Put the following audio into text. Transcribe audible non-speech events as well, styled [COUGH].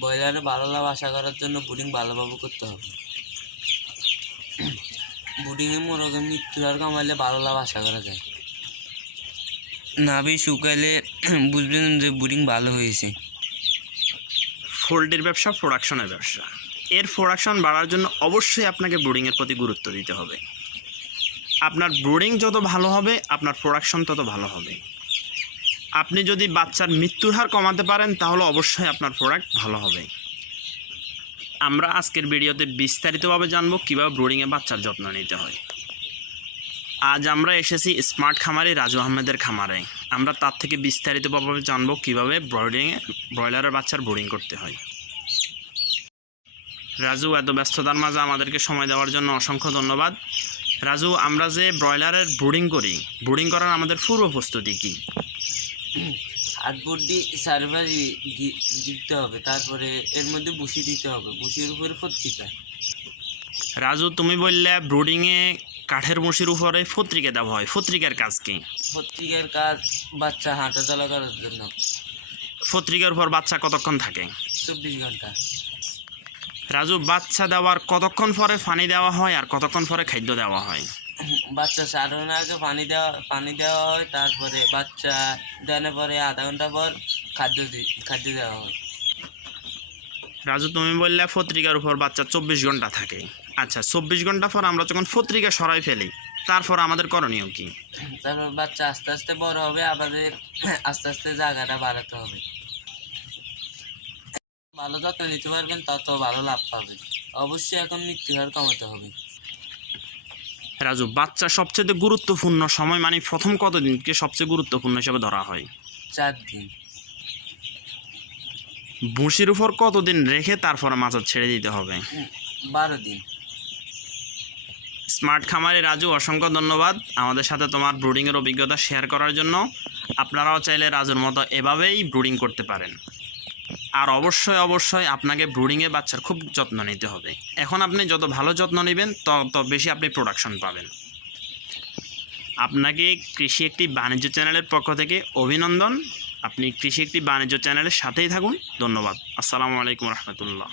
ব্রয়লারে ভালো লাভ আশা করার জন্য বুডিং ভালোভাবে করতে হবে। বুডিংয়ে মোরগের মৃত্যুর হার কমাইলে ভালো লাভ আশা করা যায়। নাভি শুকাইলে [CLEARS THROAT] বুঝবেন যে বুডিং ভালো হয়েছে। ফোল্ডের ব্যবসা, প্রোডাকশনের ব্যবসা। এর প্রোডাকশন বাড়ার জন্য অবশ্যই আপনাকে ব্রুডিংয়ের প্রতি গুরুত্ব দিতে হবে। আপনার ব্রুডিং যত ভালো হবে, আপনার প্রোডাকশন তত ভালো হবে। আপনি যদি বাচ্চার মৃত্যুর হার কমাতে পারেন, তাহলে অবশ্যই আপনার প্রোডাক্ট ভালো হবে। আমরা আজকের ভিডিওতে বিস্তারিতভাবে জানব কীভাবে ব্রুডিংয়ে বাচ্চার যত্ন নিতে হয়। আজ আমরা এসেছি স্মার্ট খামারে রাজু আহমেদের খামারে। আমরা তার থেকে বিস্তারিতভাবে জানব কীভাবে ব্রয়ডিংয়ে ব্রয়লারের বাচ্চার ব্রুডিং করতে হয়। রাজু, এত ব্যস্ততার মাঝে আমাদেরকে সময় দেওয়ার জন্য অসংখ্য ধন্যবাদ। রাজু, আমরা যে ব্রয়লারের ব্রুডিং করি ব্রুডিং করার আমাদের পূর্ব প্রস্তুতি কী? হাত বুড্ডি সার্ভারি দিতে হবে তারপরে এর মধ্যে বুসি দিতে হবে বুসির উপরে পত্রিকা। রাজু তুমি বললে ব্রুডিংয়ে কাঠের মুশির উপরে পত্রিকা দেওয়া হয় পত্রিকার কাজ কি? পত্রিকার কাজ বাচ্চা হাঁটা চলা করার জন্য। পত্রিকার উপর বাচ্চা কতক্ষণ থাকে? চব্বিশ ঘণ্টা। রাজু বাচ্চা দেওয়ার কতক্ষণ পরে পানি দেওয়া হয় আর কতক্ষণ পরে খাদ্য দেওয়া হয়? বাচ্চা সারানোর আগে পানি দেওয়া পানি দেওয়া হয় তারপরে বাচ্চা দেওয়ার পরে আধা ঘণ্টা পর খাদ্য খাদ্য দেওয়া হয়। রাজু তুমি বললে পত্রিকার উপর বাচ্চা চব্বিশ ঘণ্টা থাকে। আচ্ছা চব্বিশ ঘণ্টা পর আমরা যখন পত্রিকা সরাই ফেলি তারপর আমাদের করণীয় কি? তারপর বাচ্চা আস্তে আস্তে বড় হবে আমাদের আস্তে আস্তে জায়গাটা বাড়াতে হবে। ভালো যত্ন নিতে পারবেন তত ভালো লাভ পাবেন অবশ্যই এখন মৃত্যু হার কমাতে হবে। রাজু বাচ্চা সবচেয়ে গুরুত্বপূর্ণ সময় মানে প্রথম কতদিনকে সবচেয়ে গুরুত্বপূর্ণ হিসেবে ধরা হয়? চার দিন। ভুসির উপর কতদিন রেখে তারপরে মাছ ছেড়ে দিতে হবে? বারো দিন। স্মার্ট খামারে রাজু অসংখ্য ধন্যবাদ। আমাদের সাথে তোমার ব্রুডিংয়ের অভিজ্ঞতা শেয়ার করার জন্য। আপনারাও চাইলে রাজুর মতো এভাবেই ব্রুডিং করতে পারেন। আর অবশ্যই অবশ্যই আপনাকে ব্রুডিংয়ে বাচ্চার খুব যত্ন নিতে হবে। এখন আপনি যত ভালো যত্ন নেবেন, তত বেশি আপনি প্রোডাকশন পাবেন। আপনাকে কৃষি একটি বাণিজ্য চ্যানেলের পক্ষ থেকে অভিনন্দন। আপনি কৃষি একটি বাণিজ্য চ্যানেলের সাথেই থাকুন। ধন্যবাদ। আসসালামু আলাইকুম রহমতুল্লাহ।